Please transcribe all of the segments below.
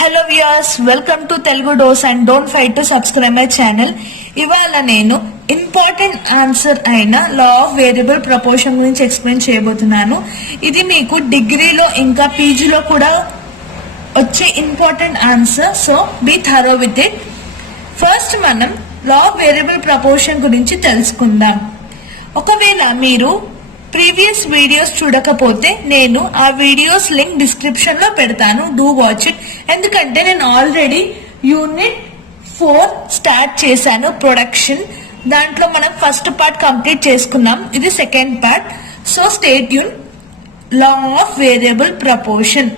Hello viewers, welcome to Telugu dose and don't fight to subscribe my channel. ఇవాళ నేను important answer అయిన law of variable proportion గురించి explain చేయబోతున్నాను. ఇది మీకు డిగ్రీలో ఇంకా పీజీలో కూడా వచ్చే important answer, so be thorough with it. First మనం లా ఆఫ్ వేరియబుల్ ప్రపోర్షన్ గురించి తెలుసుకుందాం. ఒకవేళ మీరు ప్రీవియస్ వీడియోస్ చూడకపోతే నేను ఆ వీడియోస్ లింక్ డిస్క్రిప్షన్ లో పెడతాను, డూ వాచ్ ఇట్. ఎందుకంటే నేను ఆల్రెడీ యూనిట్ 4 స్టార్ట్ చేశాను, ప్రొడక్షన్. దాంట్లో మనం ఫస్ట్ పార్ట్ కంప్లీట్ చేసుకున్నాం, ఇది second part. So stay tune. Law of variable proportion.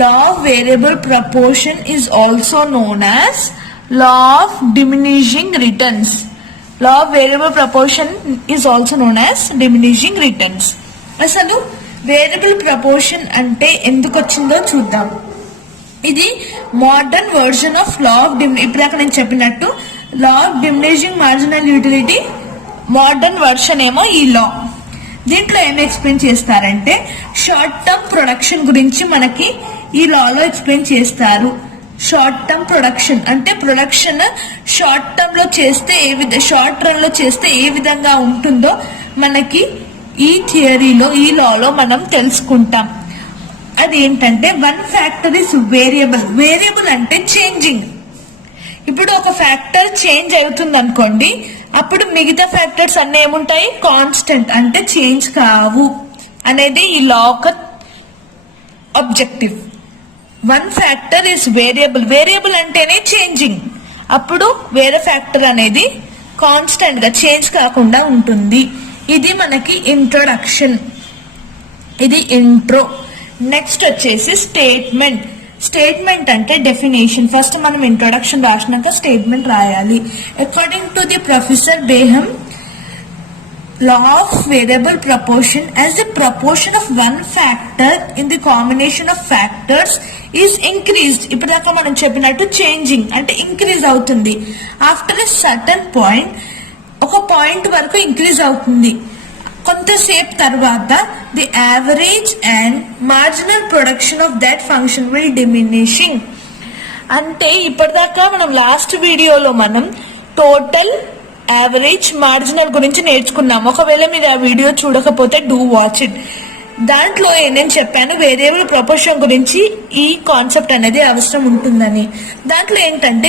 Law of variable proportion is also known as law of diminishing returns. Law of variable proportion is also known as diminishing returns. అసలు variable proportion అంటే ఎందుకు వచ్చిందో చూద్దాం. ఇది modern version of law of ఇప్పుడు నేను చెప్పినట్టు law of diminishing marginal utility modern version ఏమో ఈ లా. దీంట్లో ఏమి ఎక్స్ప్లెయిన్ చేస్తారంటే షార్ట్ టర్మ్ ప్రొడక్షన్ గురించి మనకి ఈ లాలో ఎక్స్ప్లెయిన్ చేస్తారు. షార్ట్ టర్మ్ ప్రొడక్షన్ అంటే ప్రొడక్షన్ షార్ట్ టర్మ్ లో చేస్తే షార్ట్ రన్ లో చేస్తే ఏ విధంగా ఉంటుందో మనకి ఈ థియరీలో ఈ లాలో మనం తెలుసుకుంటాం. అదేంటంటే one factor is variable. Variable అంటే చేంజింగ్. ఇప్పుడు ఒక ఫ్యాక్టర్ చేంజ్ అవుతుంది అనుకోండి, అప్పుడు మిగతా ఫ్యాక్టర్స్ అన్నీ ఏముంటాయి? కాన్స్టెంట్, అంటే చేంజ్ కావు అనేది ఈ లా యొక్క objective. One factor is variable. Variable అంటేనే చేంజింగ్. అప్పుడు వేరే ఫ్యాక్టర్ అనేది కాన్స్టెంట్ గా చేంజ్ కాకుండా ఉంటుంది. ఇది మనకి ఇంట్రొడక్షన్, ఇది ఇంట్రో. నెక్స్ట్ వచ్చేసి స్టేట్మెంట్. స్టేట్మెంట్ అంటే డెఫినేషన్. ఫస్ట్ మనం ఇంట్రొడక్షన్ రాసినాక స్టేట్మెంట్ రాయాలి. According to the professor Benham, law of variable proportion as the proportion of one factor in the combination of factors is increased. ఇప్పటిదాకా మనం చెప్పినట్టు changing అంటే increase అవుతుంది. ఆఫ్టర్ ఎ సర్టన్ పాయింట్, ఒక point వరకు increase అవుతుంది. కొంతసేపు తర్వాత the average and marginal production of that function will diminishing. అంటే ఇప్పటిదాకా మనం లాస్ట్ వీడియోలో మనం టోటల్, యావరేజ్, మార్జినల్ గురించి నేర్చుకున్నాం. ఒకవేళ మీరు ఆ వీడియో చూడకపోతే డూ వాచ్ ఇట్. దాంట్లో నేను చెప్పాను వేరియబుల్ ప్రపోర్షన్ గురించి ఈ కాన్సెప్ట్ అనేది అవసరం ఉంటుందని. దాంట్లో ఏంటంటే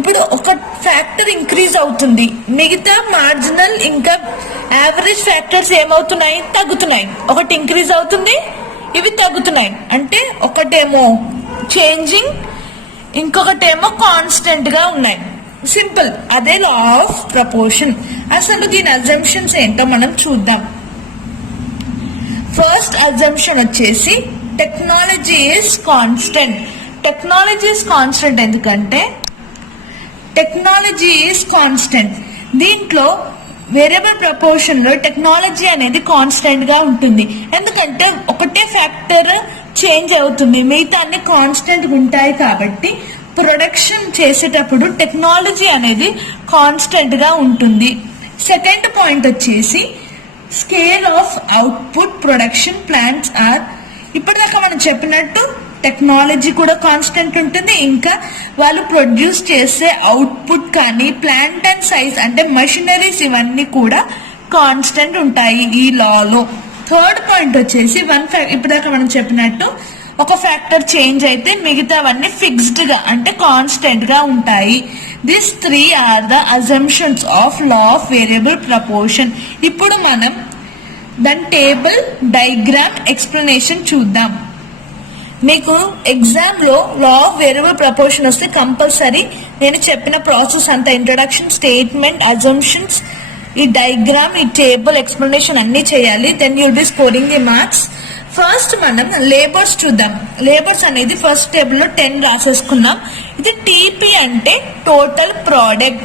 ఇప్పుడు ఒక ఫ్యాక్టర్ ఇంక్రీజ్ అవుతుంది, మిగతా మార్జినల్ ఇంకా యావరేజ్ ఫ్యాక్టర్స్ ఏమవుతున్నాయి? తగ్గుతున్నాయి. ఒకటి ఇంక్రీజ్ అవుతుంది, ఇవి తగ్గుతున్నాయి. అంటే ఒకటేమో చేంజింగ్, ఇంకొకటేమో కాన్స్టెంట్ గా ఉన్నాయి. సింపుల్. అదే లా ఆఫ్ ప్రపోర్షన్. అసలు దీని అజంప్షన్స్ ఏంటో మనం చూద్దాం. ఫస్ట్ అజంప్షన్ వచ్చేసి technology is constant. Technology is constant ఎందుకంటే టెక్నాలజీ ఈజ్ కాన్స్టెంట్. దీంట్లో వేరియబుల్ ప్రపోర్షన్ లో టెక్నాలజీ అనేది కాన్స్టెంట్ గా ఉంటుంది. ఎందుకంటే ఒకటే ఫ్యాక్టర్ చేంజ్ అవుతుంది, మిగతా అన్ని కాన్స్టెంట్ ఉంటాయి. కాబట్టి ప్రొడక్షన్ చేసేటప్పుడు టెక్నాలజీ అనేది కాన్స్టెంట్ గా ఉంటుంది. సెకండ్ పాయింట్ వచ్చేసి scale of output production plants are. ఇప్పటిదాకా మనం చెప్పినట్టు టెక్నాలజీ కూడా కాన్స్టెంట్ ఉంటుంది, ఇంకా వాళ్ళు ప్రొడ్యూస్ చేసే అవుట్పుట్ కానీ ప్లాంట్ అండ్ సైజ్ అంటే మెషినరీస్ ఇవన్నీ కూడా కాన్స్టెంట్ ఉంటాయి ఈ లాలో. థర్డ్ పాయింట్ వచ్చేసి ఇప్పటిదాకా మనం చెప్పినట్టు ఒక ఫ్యాక్టర్ చేంజ్ అయితే మిగతావన్నీ ఫిక్స్డ్ గా అంటే కాన్స్టెంట్ గా ఉంటాయి. This 3 are the assumptions of law of variable proportion. ఇప్పుడు మనం దాని టేబుల్, డయాగ్రామ్, ఎక్స్ప్లెనేషన్ చూద్దాం. మీకు ఎగ్జామ్ లో లా ఆఫ్ వేరియబుల్ ప్రపోర్షన్ వస్తే కంపల్సరీ నేను చెప్పిన ప్రాసెస్ అంతా ఇంట్రొడక్షన్, స్టేట్మెంట్, అజంప్షన్స్, ఈ డయాగ్రామ్, ఈ టేబుల్, ఎక్స్ప్లెనేషన్ అన్ని చేయాలి. Then you'll be scoring the marks. First మనం లేబర్స్ చూద్దాం. లేబర్స్ అనేది ఫస్ట్ టేబుల్ లో 10 రాసేసుకున్నాం. ఇది టీపీ అంటే టోటల్ ప్రోడక్ట్,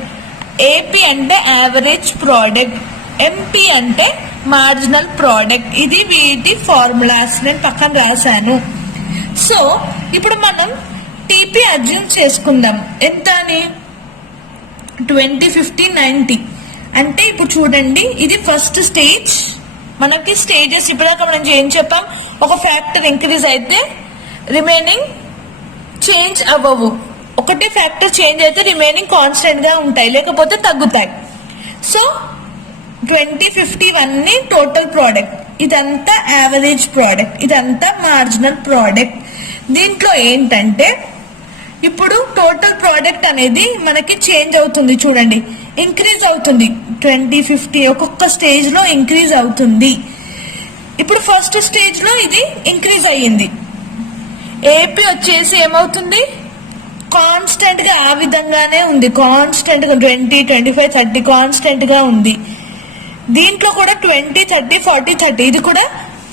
ఏపీ అంటే యావరేజ్ ప్రోడక్ట్, ఎంపీ అంటే మార్జినల్ ప్రోడక్ట్. ఇది వీటి ఫార్ములాస్ నేను పక్కన రాశాను. సో ఇప్పుడు మనం టీపీ అజ్యూమ్ చేసుకుందాం. ఎంత అని? 20, 50, 90. అంటే ఇప్పుడు చూడండి, ఇది ఫస్ట్ స్టేజ్. మనకి స్టేజెస్ ఇప్పటిదాకా మనం ఏం చెప్పాం? ఒక ఫ్యాక్టర్ ఇంక్రీజ్ అయితే రిమైనింగ్ చేంజ్ అవ్వవు. ఒకటి ఫ్యాక్టర్ చేంజ్ అయితే రిమైనింగ్ కాన్స్టెంట్ గా ఉంటాయి, లేకపోతే తగ్గుతాయి. సో 2051 ని టోటల్ ప్రోడక్ట్, ఇదంతా యావరేజ్ ప్రోడక్ట్, ఇదంతా మార్జినల్ ప్రోడక్ట్. దీంట్లో ఏంటంటే ఇప్పుడు టోటల్ ప్రోడక్ట్ అనేది మనకి చేంజ్ అవుతుంది, చూడండి ఇంక్రీజ్ అవుతుంది. 2050 ఒక్కొక్క స్టేజ్ లో ఇంక్రీజ్ అవుతుంది. ఇప్పుడు ఫస్ట్ స్టేజ్ లో ఇది ఇంక్రీజ్ అయ్యింది. ఏపీ వచ్చేసి ఏమవుతుంది, కాన్స్టెంట్ గా ఆ విధంగానే ఉంది, కాన్స్టెంట్ గా 20, 25, 30 కాన్స్టెంట్ గా ఉంది. దీంట్లో కూడా 20, 30, 40, 30 ఇది కూడా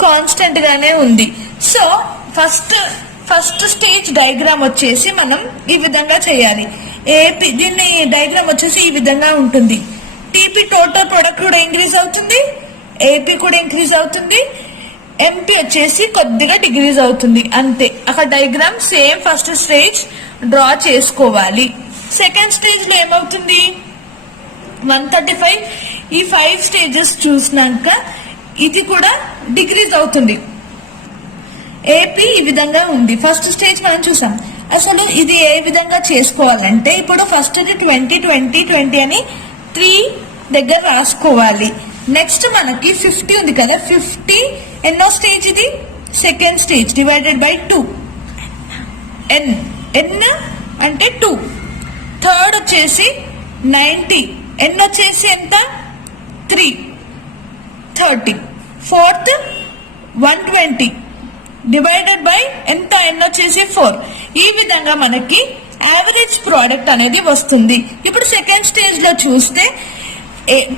కాన్స్టెంట్ గానే ఉంది. సో ఫస్ట్ స్టేజ్ డయాగ్రామ్ వచ్చేసి మనం ఈ విధంగా చేయాలి. ఏపీ దీన్ని డయాగ్రామ్ వచ్చేసి ఈ విధంగా ఉంటుంది. టీపీ టోటల్ ప్రొడక్ట్ కూడా ఇంక్రీజ్ అవుతుంది, ఏపీ కూడా ఇంక్రీజ్ అవుతుంది, ఎంపీ వచ్చేసి కొద్దిగా డిగ్రీజ్ అవుతుంది, అంతే. అక్కడ diagram same first stage draw చేసుకోవాలి. సెకండ్ స్టేజ్ లో ఏమవుతుంది, 135. ఈ 5 స్టేజెస్ చూసినాక ఇది కూడా డిగ్రీజ్ అవుతుంది. ఏపీ ఈ విధంగా ఉంది. ఫస్ట్ స్టేజ్ మనం చూసాం. అసలు ఇది ఏ విధంగా చేసుకోవాలంటే ఇప్పుడు ఫస్ట్ 20, 20, 20 అని 3 దగ్గర రాసుకోవాలి. నెక్స్ట్ మనకి 50 ఉంది కదా, 50 ఎన్నో స్టేజ్ ఇది, సెకండ్ స్టేజ్ డివైడెడ్ బై 2. ఎన్ అంటే 2. థర్డ్ వచ్చేసి 90, ఎన్ వచ్చేసి ఎంత 3, 30. ఫోర్త్ 120 డివైడెడ్ బై ఎంత, ఎన్ వచ్చేసి 4. ఈ విధంగా మనకి యావరేజ్ ప్రోడక్ట్ అనేది వస్తుంది. ఇప్పుడు సెకండ్ స్టేజ్ లో చూస్తే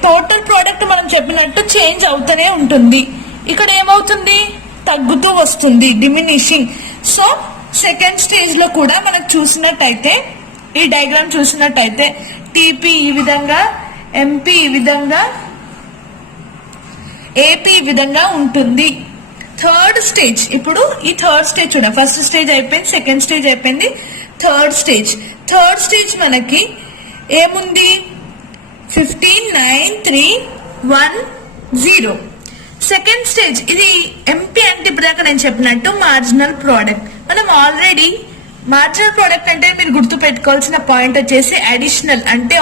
టోటల్ ప్రోడక్ట్ మనం చెప్పినట్టు చేంజ్ అవుతూనే ఉంటుంది. ఇక్కడ ఏమవుతుంది, తగ్గుతూ వస్తుంది, డిమినిషింగ్. సో సెకండ్ స్టేజ్ లో కూడా మనకు చూసినట్టయితే, ఈ డయాగ్రామ్ చూసినట్టయితే టీపీ ఈ విధంగా, ఎంపీ ఈ విధంగా, ఏపీ ఈ విధంగా ఉంటుంది. థర్డ్ స్టేజ్, ఇప్పుడు ఈ థర్డ్ స్టేజ్ చూడండి, ఫస్ట్ స్టేజ్ అయిపోయింది, సెకండ్ స్టేజ్ అయిపోయింది, థర్డ్ స్టేజ్ మనకి ఏముంది, 15, 9, 3, 1, 0. సెకండ్ స్టేజ్ ఇది ఎంపీ అంటే ఇప్పటిదాకా నేను చెప్పినట్టు మార్జినల్ ప్రోడక్ట్. మనం ఆల్రెడీ మార్జినల్ ప్రోడక్ట్ అంటే మీరు గుర్తు పెట్టుకోవాల్సిన పాయింట్ వచ్చేసి అడిషనల్, అంటే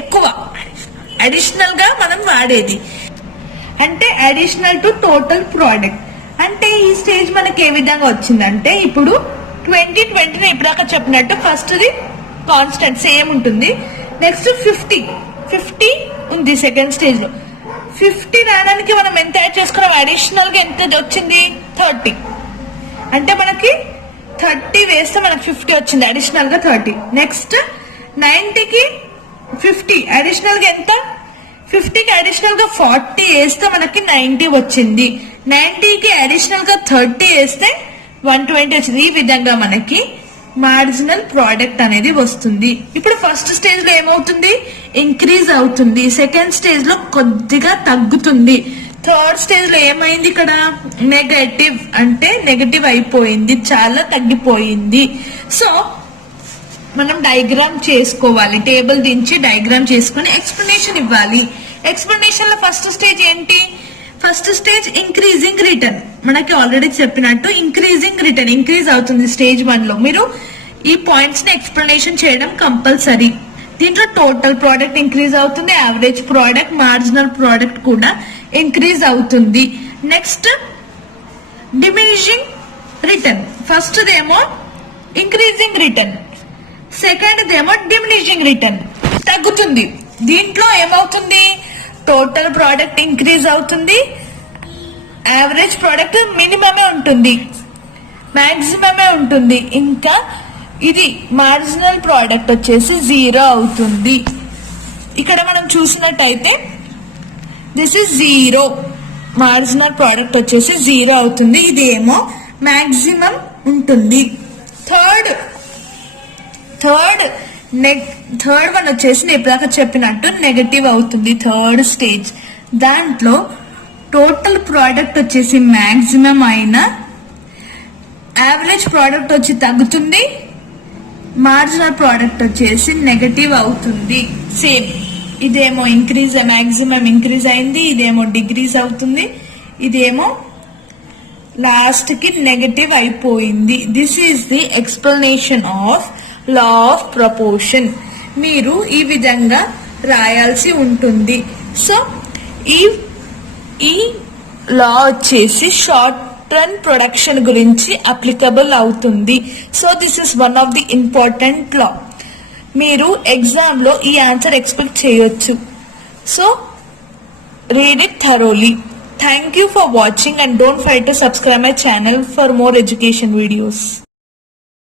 ఎక్కువ, అడిషనల్ గా మనం వాడేది, అంటే అడిషనల్ టు టోటల్ ప్రోడక్ట్. అంటే ఈ స్టేజ్ మనకి ఏ విధంగా వచ్చిందంటే ఇప్పుడు 2020 ఇప్పటిదాకా చెప్పినట్టు ఫస్ట్ ది కాన్స్టెంట్ సేమ్ ఉంటుంది. నెక్స్ట్ 50 ఉంది సెకండ్ స్టేజ్ లో. 50 రావడానికి మనం ఎంత యాడ్ చేసుకున్నాం, అడిషనల్ గా ఎంత వచ్చింది 30. అంటే మనకి 30 వేస్తే మనకి 50 వచ్చింది, అడిషనల్ గా 30. నెక్స్ట్ 90కి 50 అడిషనల్ గా ఎంత, 50కి అడిషనల్ గా 40 వేస్తే మనకి 90 వచ్చింది. 90కి అడిషనల్ గా 30 వేస్తే 120 వచ్చింది. ఈ విధంగా మనకి మార్జినల్ ప్రోడక్ట్ అనేది వస్తుంది. ఇప్పుడు ఫస్ట్ స్టేజ్ లో ఏమవుతుంది, ఇంక్రీజ్ అవుతుంది. సెకండ్ స్టేజ్ లో కొద్దిగా తగ్గుతుంది. థర్డ్ స్టేజ్ లో ఏమైంది, ఇక్కడ నెగటివ్, అంటే నెగటివ్ అయిపోయింది, చాలా తగ్గిపోయింది. సో మనం డయాగ్రామ్ చేసుకోవాలి, టేబుల్ దించి డయాగ్రామ్ చేసుకుని ఎక్స్ప్లెనేషన్ ఇవ్వాలి. ఎక్స్ప్లెనేషన్ లో ఫస్ట్ స్టేజ్ ఏంటి, ఫస్ట్ స్టేజ్ ఇంక్రీజింగ్ రిటర్న్. మనకి ఆల్రెడీ చెప్పినట్టు ఇంక్రీజింగ్ రిటర్న్ ఇంక్రీజ్ అవుతుంది స్టేజ్ 1 లో. మీరు ఈ పాయింట్స్ ని ఎక్స్ప్లెనేషన్ చేయడం కంపల్సరీ. దీంట్లో టోటల్ ప్రోడక్ట్ ఇంక్రీజ్ అవుతుంది, యావరేజ్ ప్రోడక్ట్, మార్జినల్ ప్రోడక్ట్ కూడా ఇంక్రీజ్ అవుతుంది. నెక్స్ట్ డిమినిషింగ్ రిటర్న్, ఫస్ట్ దేమో ఇంక్రీజింగ్ రిటర్న్, సెకండ్ దేమో డిమినిషింగ్ రిటర్న్, తగ్గుతుంది. దీంట్లో ఏమవుతుంది, టోటల్ ప్రోడక్ట్ ఇంక్రీజ్ అవుతుంది, యావరేజ్ ప్రోడక్ట్ మినిమమే ఉంటుంది, మాక్సిమమే ఉంటుంది. ఇంకా ఇది మార్జినల్ ప్రోడక్ట్ వచ్చేసి 0 అవుతుంది. ఇక్కడ మనం చూసినట్టయితే దిస్ ఇస్ 0, మార్జినల్ ప్రోడక్ట్ వచ్చేసి 0 అవుతుంది. ఇదేమో మాక్సిమం ఉంటుంది. థర్డ్ వన్ వచ్చేసి నేను ఇప్పటిదాకా చెప్పినట్టు నెగటివ్ అవుతుంది. థర్డ్ స్టేజ్ దాంట్లో టోటల్ ప్రోడక్ట్ వచ్చేసి మాక్సిమం అయినా యావరేజ్ ప్రోడక్ట్ వచ్చి తగ్గుతుంది, మార్జినల్ ప్రోడక్ట్ వచ్చేసి నెగటివ్ అవుతుంది. సేమ్ ఇదేమో మాక్సిమం ఇంక్రీజ్ అయింది, ఇదేమో డిగ్రీజ్ అవుతుంది, ఇదేమో లాస్ట్ కి నెగటివ్ అయిపోయింది. This is the explanation of law of proportion. మీరు ఈ విధంగా రాయాల్సి ఉంటుంది. సో ఈ లా వచ్చేసి షార్ట్ రన్ ప్రొడక్షన్ గురించి అప్లికబుల్ అవుతుంది. So this is one of the important లా. మీరు ఎగ్జామ్ లో ఈ ఆన్సర్ ఎక్స్పెక్ట్ చేయొచ్చు. So read it thoroughly. Thank you for watching and don't forget to subscribe my channel for more education videos.